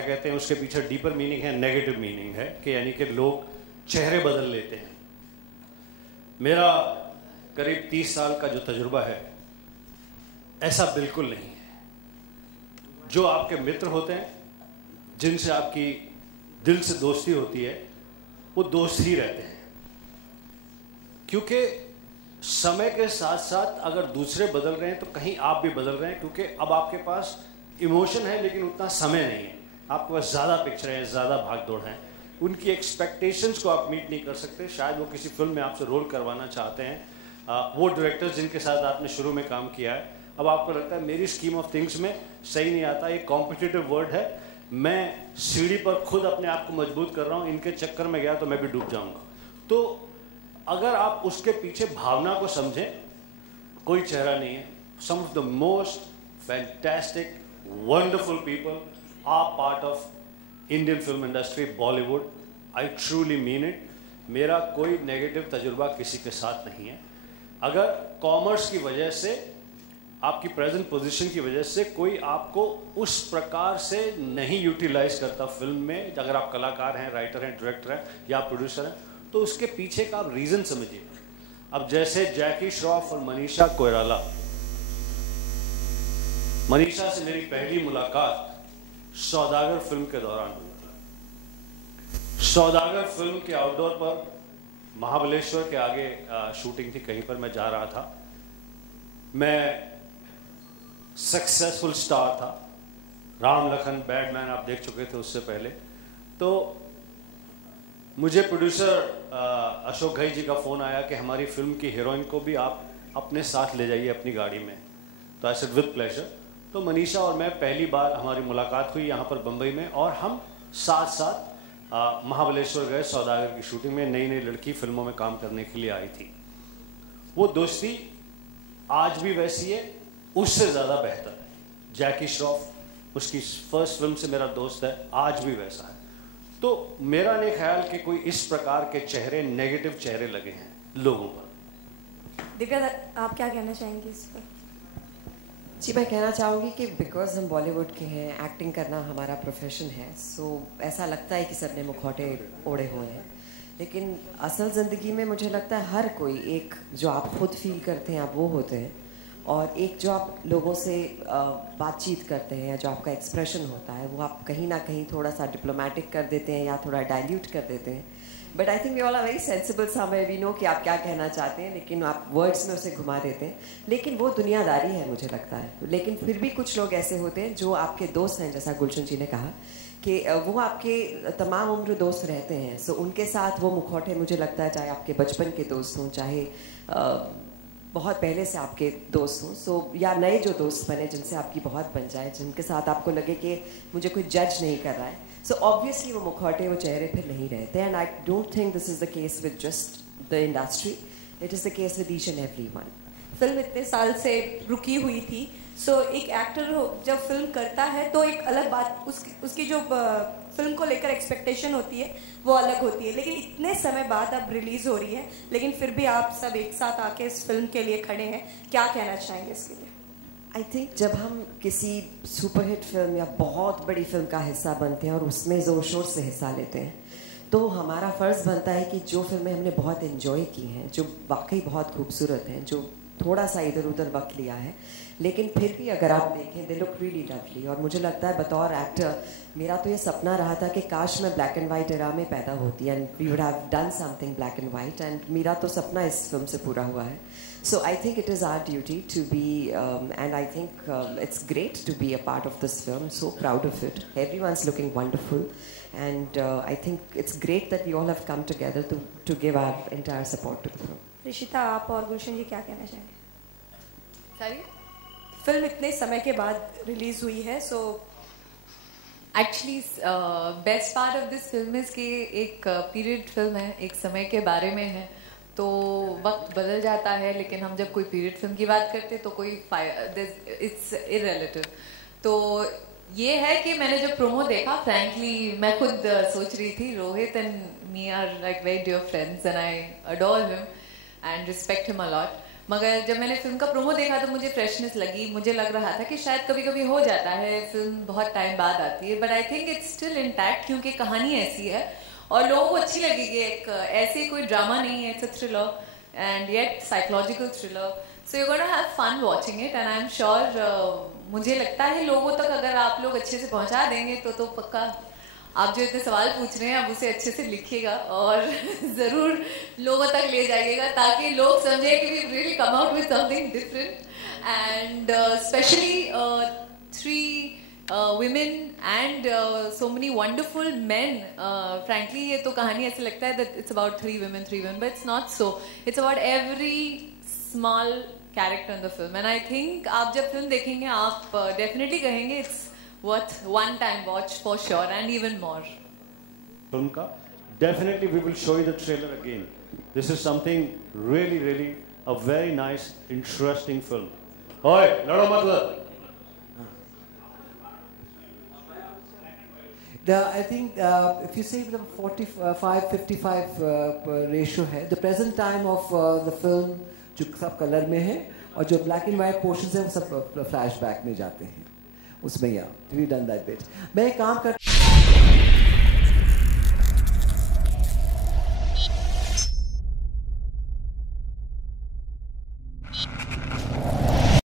क्या कहते हैं उसके पीछे डीपर मीनिंग है, नेगेटिव मीनिंग है कि यानी कि लोग चेहरे बदल लेते हैं। मेरा करीब 30 साल का जो तजुर्बा है ऐसा बिल्कुल नहीं है। जो आपके मित्र होते हैं, जिनसे आपकी दिल से दोस्ती होती है, वो दोस्त ही रहते हैं। क्योंकि समय के साथ साथ अगर दूसरे बदल रहे हैं तो कहीं आप भी बदल रहे हैं, क्योंकि अब आपके पास इमोशन है लेकिन उतना समय नहीं है। आपके पास ज़्यादा पिक्चर हैं, ज़्यादा भाग दौड़ हैं, उनकी एक्सपेक्टेशंस को आप मीट नहीं कर सकते। शायद वो किसी फिल्म में आपसे रोल करवाना चाहते हैं, वो डायरेक्टर्स जिनके साथ आपने शुरू में काम किया है, अब आपको लगता है मेरी स्कीम ऑफ थिंग्स में सही नहीं आता, ये कॉम्पिटिटिव वर्ल्ड है, मैं सीढ़ी पर खुद अपने आप को मजबूत कर रहा हूँ, इनके चक्कर में गया तो मैं भी डूब जाऊँगा। तो अगर आप उसके पीछे भावना को समझें, कोई चेहरा नहीं है। Some of the most fantastic wonderful people are part of Indian film industry, Bollywood. I truly mean it. मेरा कोई नेगेटिव तजुर्बा किसी के साथ नहीं है। अगर कॉमर्स की वजह से, आपकी प्रेजेंट पोजीशन की वजह से कोई आपको उस प्रकार से नहीं यूटिलाइज करता फिल्म में, अगर आप कलाकार हैं, राइटर हैं, डायरेक्टर हैं या प्रोड्यूसर हैं, तो उसके पीछे का आप रीजन समझिए। अब जैसे जैकी श्रॉफ और मनीषा कोइराला, मनीषा से मेरी पहली मुलाकात सौदागर फिल्म के दौरान हुई। सौदागर फिल्म के आउटडोर पर महाबलेश्वर के आगे शूटिंग थी, कहीं पर मैं जा रहा था। मैं सक्सेसफुल स्टार था, राम लखन, बैडमैन आप देख चुके थे उससे पहले। तो मुझे प्रोड्यूसर अशोक घई जी का फ़ोन आया कि हमारी फिल्म की हीरोइन को भी आप अपने साथ ले जाइए अपनी गाड़ी में। तो आई सेड विद प्लेजर। तो मनीषा और मैं पहली बार हमारी मुलाकात हुई यहाँ पर बम्बई में, और हम साथ साथ महाबलेश्वर गए सौदागर की शूटिंग में। नई नई लड़की फिल्मों में काम करने के लिए आई थी। वो दोस्ती आज भी वैसी है, उससे ज़्यादा बेहतर है। जैकी श्रॉफ उसकी फर्स्ट फिल्म से मेरा दोस्त है, आज भी वैसा है। तो मेरा नहीं ख्याल कि कोई इस प्रकार के चेहरे, नेगेटिव चेहरे लगे हैं लोगों पर। दिव्या, आप क्या कहना चाहेंगे इस पर? जी, मैं कहना चाहूँगी कि बिकॉज हम बॉलीवुड के हैं, एक्टिंग करना हमारा प्रोफेशन है, सो ऐसा लगता है कि सबने मुखौटे ओढ़े हुए हैं, लेकिन असल ज़िंदगी में मुझे लगता है हर कोई एक जो आप खुद फील करते हैं आप वो होते हैं, और एक जो आप लोगों से बातचीत करते हैं या जो आपका एक्सप्रेशन होता है वो आप कहीं ना कहीं थोड़ा सा डिप्लोमेटिक कर देते हैं या थोड़ा डाइल्यूट कर देते हैं। But I think we all are very sensible somewhere, we know कि आप क्या कहना चाहते हैं, लेकिन आप वर्ड्स में उसे घुमा देते हैं। लेकिन वो दुनियादारी है मुझे लगता है। लेकिन फिर भी कुछ लोग ऐसे होते हैं जो आपके दोस्त हैं, जैसा गुलशन जी ने कहा कि वो आपके तमाम उम्र दोस्त रहते हैं। सो उनके साथ वो मुखौटे, मुझे लगता है, चाहे आपके बचपन के दोस्त हों, चाहे बहुत पहले से आपके दोस्त हों, सो या नए जो दोस्त बने जिनसे आपकी बहुत बन जाए, जिनके साथ आपको लगे कि मुझे कोई जज नहीं कर रहा है, सो ऑब्वियसली वो मुखौटे, वो चेहरे फिर नहीं रहते। And I don't think this is the case with just the industry, it is the case with each and everyone. Film इतने साल से रुकी हुई थी, सो एक एक्टर जब फिल्म करता है तो एक अलग बात, उसकी जो फिल्म को लेकर एक्सपेक्टेशन होती है वो अलग होती है। लेकिन इतने समय बाद अब रिलीज हो रही है, लेकिन फिर भी आप सब एक साथ आके इस फिल्म के लिए खड़े हैं, क्या कहना चाहेंगे इसके लिए? आई थिंक जब हम किसी सुपरहिट फिल्म या बहुत बड़ी फिल्म का हिस्सा बनते हैं और उसमें ज़ोर शोर से हिस्सा लेते हैं, तो हमारा फ़र्ज़ बनता है कि जो फिल्में हमने बहुत इन्जॉय की हैं, जो वाकई बहुत खूबसूरत हैं, जो थोड़ा सा इधर उधर वक्त लिया है, लेकिन फिर भी अगर आप देखें दे लुक रियली लवली। और मुझे लगता है बतौर एक्टर मेरा तो ये सपना रहा था कि काश मैं ब्लैक एंड वाइट एरा में पैदा होती and we would have done something black and white, and मेरा तो सपना इस फिल्म से पूरा हुआ है। So I think it is our duty to be, and I think it's great to be a part of this film, so proud of it, everyone's looking wonderful, and I think it's great that we all have come together to give our entire support to the film. Rishita, आप और गुलशन जी क्या कहना चाहेंगे? Sorry, film इतने समय के बाद release हुई है, so actually best part of this film is कि एक पीरियड फिल्म है, एक समय के बारे में है, तो वक्त बदल जाता है, लेकिन हम जब कोई पीरियड फिल्म की बात करते तो कोई इट्स इररिलेटिव। तो ये है कि मैंने जब प्रोमो देखा, फ्रैंकली मैं खुद सोच रही थी Rohit and me are like very dear friends and I adore him and respect him a lot, मगर जब मैंने फिल्म का प्रोमो देखा तो मुझे फ्रेशनेस लगी, मुझे लग रहा था कि शायद कभी कभी हो जाता है, फिल्म बहुत टाइम बाद आती है, but I think it's still intact क्योंकि कहानी ऐसी है और लोगों को अच्छी लगेगी। एक ऐसे कोई ड्रामा नहीं है, it's a thriller and yet psychological thriller, so you gonna have fun watching it and I am sure मुझे लगता है लोगों तक अगर आप लोग अच्छे से पहुंचा देंगे तो पक्का आप जो इतने सवाल पूछ रहे हैं आप उसे अच्छे से लिखिएगा और ज़रूर लोगों तक ले जाइएगा ताकि लोग समझे कि we really come out with something different and specially 3 women and so many wonderful men. Frankly, ये तो कहानी ऐसे लगता है that it's about 3 women, but it's not so. It's about every small character in the film. And I think आप जब film देखेंगे आप definitely कहेंगे it's worth one time watch for sure and even more. Film का definitely we will show you the trailer again. This is something really a very nice, interesting film. ओए लड़ो मत। I think if you say the 45-55 ratio है, the present time of the film जो सब colour में है और जो black and white portions है वो सब flashback में जाते हैं उसमें। या we done that bit। मैं एक काम कर